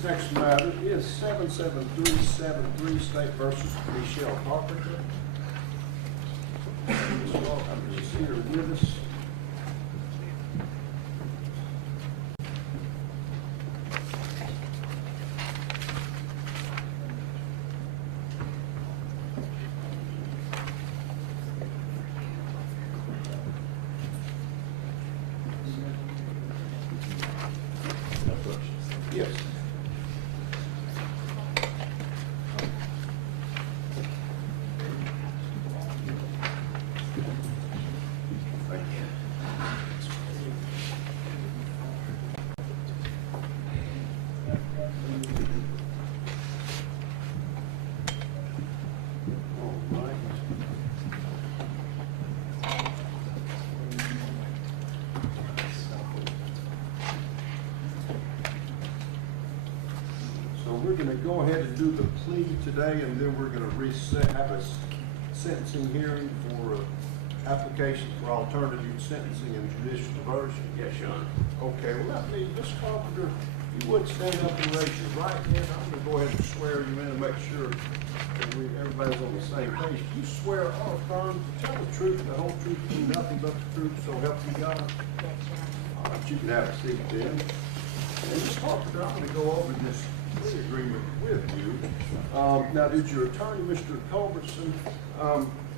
This next matter is 77373 State versus Michelle Carpenter. Ms. Carpenter is here with us. Yes. Thank you. All right. So we're going to go ahead and do the plea today, and then we're going to have a sentencing hearing for application for alternative sentencing and judicial diversion. Yes, Your Honor. Okay, well, that means, Ms. Carpenter, if you would stand up and raise your right hand. I'm going to go ahead and swear you in and make sure that everybody's on the same page. Do you swear or affirm to tell the truth, the whole truth, and nothing but the truth, so help you God? Yes, Your Honor. All right, you can have a seat then. And Ms. Carpenter, I'm going to go over this plea agreement with you. Now, did your attorney, Mr. Culbertson,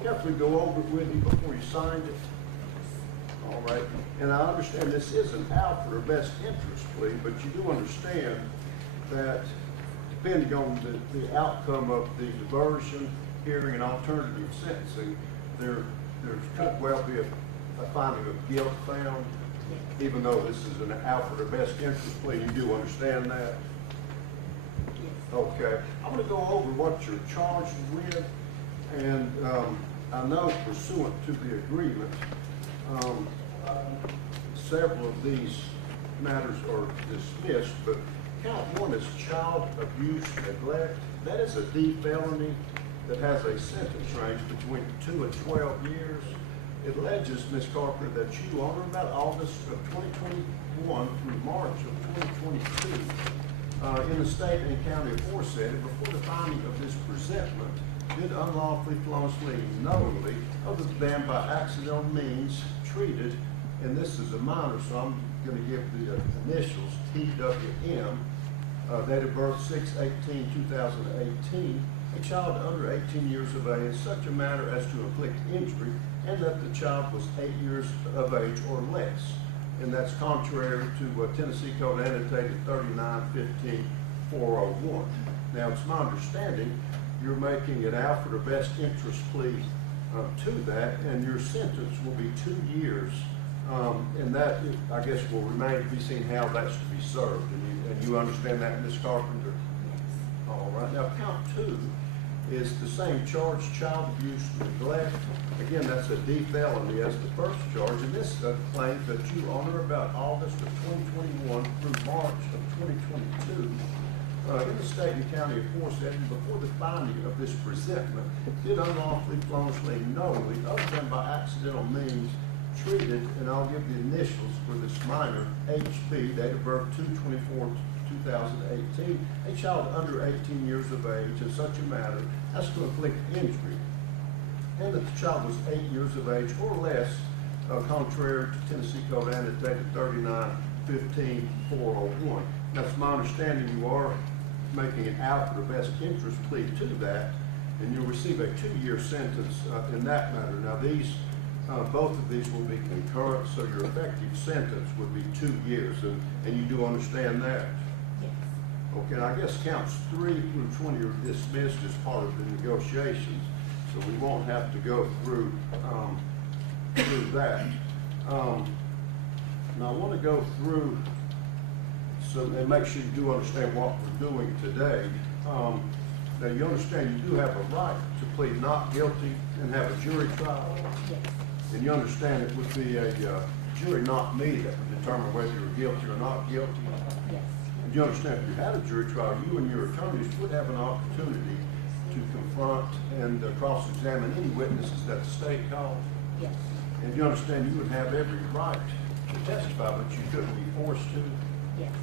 definitely go over it with you before you signed it? All right. And I understand this is an out for a best interest plea, but you do understand that depending on the outcome of the diversion hearing and alternative sentencing, there could well be a finding of guilt found, even though this is an out for the best interest plea. You do understand that? Okay. I'm going to go over what you're charged with, and I know pursuant to the agreement, several of these matters are dismissed, but count one is child abuse neglect. That is a D felony that has a sentence range between 2 and 12 years. It alleges, Ms. Carpenter, that you, on or about August of 2021 through March of 2022, in the state and county aforesaid, before the finding of this presentment, did unlawfully, feloniously, knowingly, other than by accidental means, treated, and this is a minor, so I'm going to give the initials, TWM, date of birth 6/18/2018, a child under 18 years of age, in such a manner as to inflict injury, and that the child was 8 years of age or less. And that's contrary to Tennessee Code annotated 39-15-401. Now, it's my understanding you're making it out for the best interest plea to that, and your sentence will be 2 years. And that, I guess, will remain to be seen how that's to be served. And you understand that, Ms. Carpenter? All right. Now, count two is the same charge, child abuse neglect. Again, that's a D felony as the first charge, and this claims that you, on or about August of 2021 through March of 2022, in the state and county aforesaid, and before the finding of this presentment, did unlawfully, feloniously, knowingly, other than by accidental means, treated, and I'll give the initials for this minor, HP, date of birth 2/24/2018, a child under 18 years of age in such a manner as to inflict injury, and that the child was 8 years of age or less, contrary to Tennessee Code annotated 39-15-401. Now, it's my understanding you are making it out for the best interest plea to that, and you'll receive a 2-year sentence in that matter. Now, these both of these will be concurrent, so your effective sentence would be 2 years, and you do understand that? Yes. Okay, and I guess counts 3 through 20 are dismissed as part of the negotiations, so we won't have to go through that. Now I want to go through and make sure you do understand what we're doing today. Now you understand you do have a right to plead not guilty and have a jury trial. Yes. And you understand it would be a jury not me that would determine whether you're guilty or not guilty. Yes. And you understand if you had a jury trial, you and your attorneys would have an opportunity to confront and cross-examine any witnesses that the state called. Yes. And you understand you would have every right to testify, but you couldn't be forced to. Yes.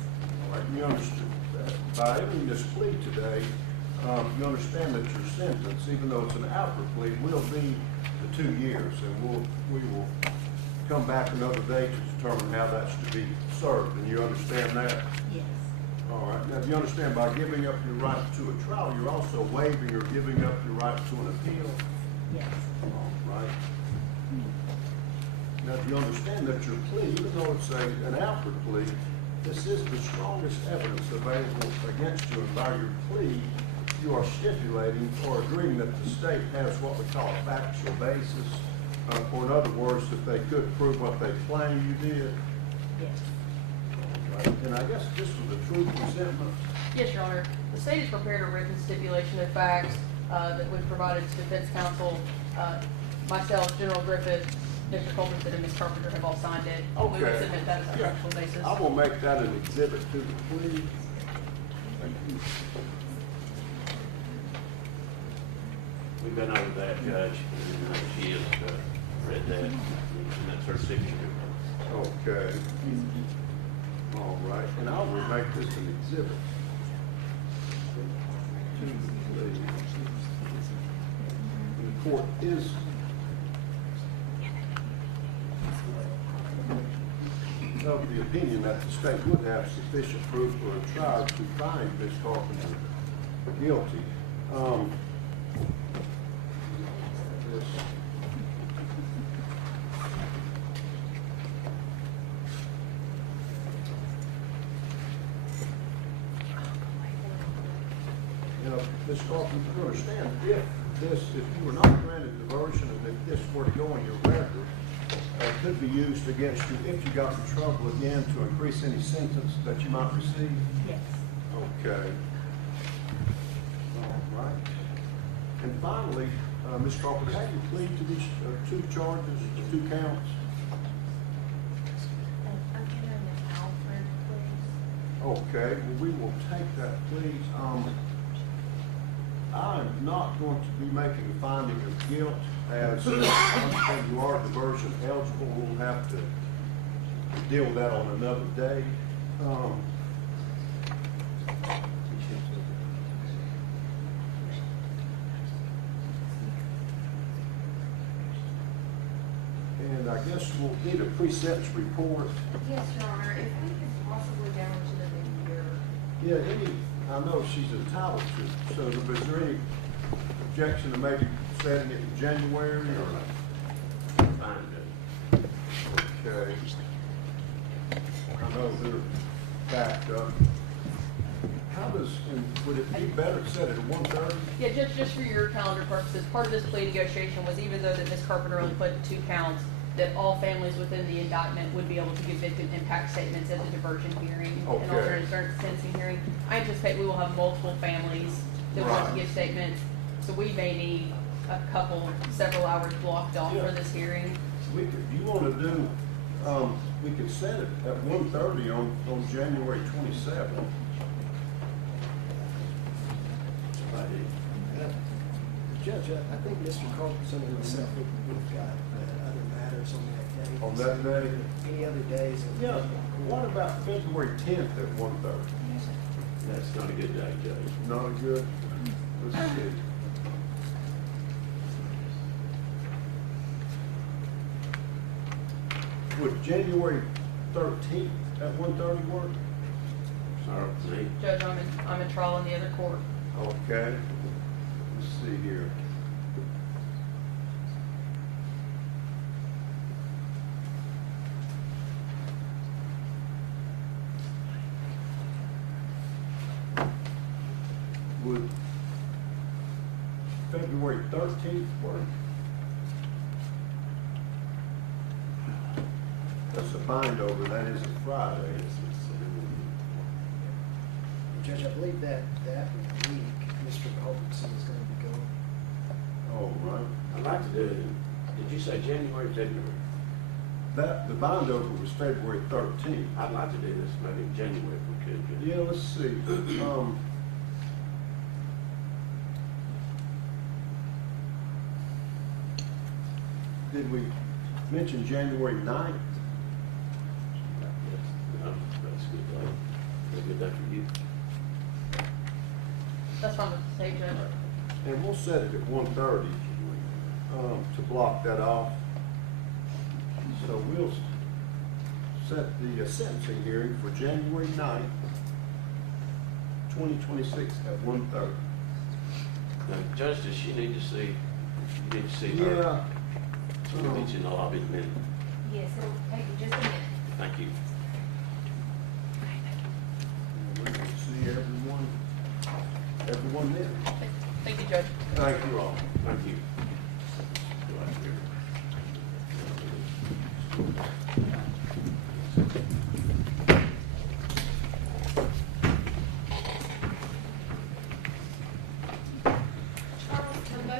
All right, you understood that. by entering this plea today, you understand that your sentence, even though it's an outward plea, will be the 2 years, and we will come back another day to determine how that's to be served. And you understand that? Yes. All right. Now, do you understand by giving up your right to a trial, you're also waiving or giving up your right to an appeal? Yes. All right. Now, do you understand that your plea, even though it's an outward plea, this is the strongest evidence available against you, and by your plea, you are stipulating or agreeing that the state has what we call a factual basis, or in other words, that they could prove what they claim you did. Yes. All right. And I guess this was a true presentment. Yes, Your Honor. The state has prepared a written stipulation of facts that was provided to defense counsel. Myself, General Griffith, Mr. Colbert, and Ms. Carpenter have all signed it. We will Okay. submit that as a factual basis. I will make that an exhibit to the plea. Thank you. We've been over that, Judge, and she has read that, and that's her signature. Okay. All right, and I will make this an exhibit to the plea. The court is of the opinion that the state would have sufficient proof for a trial to find Ms. Carpenter guilty. This. You know, Ms. Carpenter, you understand, if you were not granted diversion and if this were to go on your record, it could be used against you if you got in trouble again to increase any sentence that you might receive? Yes. Okay. All right. And finally, Ms. Carpenter, how do you plead to these two charges, the 2 counts? I'm entering the Alfred, please. Okay, well, we will take that, please. I'm not going to be making a finding of guilt, as I understand you are diversion eligible. We'll have to deal with that on another day. And I guess we'll need a pre-sentence report. Yes, Your Honor, if we could possibly go into the new year. Yeah, I know she's entitled to, so is there any objection to maybe setting it in January or? Fine, Judge. Okay. I know they're backed up. How does, and would it be better to set it at 1:30? Yeah, just for your calendar purposes, part of this plea negotiation was even though that Ms. Carpenter only pled to 2 counts, that all families within the indictment would be able to give victim impact statements at the diversion hearing and Okay. alternate sentencing hearing. I anticipate we will have multiple families that want to Right. give statements, so we may need several hours blocked off Yeah. for this hearing. We could, you want to do, we could set it at 1:30 on January 27th. Judge, I think Mr. Culbertson and myself, we've got other matters on that day. On that day? Any other days? Yeah, what about February 10th at 1:30? That's not a good day, Judge. Not a good, let's see. Would January 13th at 1:30 work? Sorry, me. Judge, I'm in trial in the other court. Okay, let's see here. Would February 13th work? That's a bind over, that is a Friday. Judge, I believe that week, Mr. Culbertson is going to be going. All right. I'd like to do it, did you say January, February? The bind over was February 13th. I'd like to do this maybe in January if we could, Judge. Yeah, let's see. Did we mention January 9th? No, that's a good day. That's a good day for you. That's fine with the state judge. And we'll set it at 1:30 to block that off. So we'll set the sentencing hearing for January 9th, 2026 at 1:30. Now, Judge, does she need to see, you need to see her? Yeah. So we'll meet you in the lobby in a minute. Yes, it'll take you just a minute. Thank you. We will see everyone then. Thank you, Judge. Thank you all. Thank you. Charles Tumbo.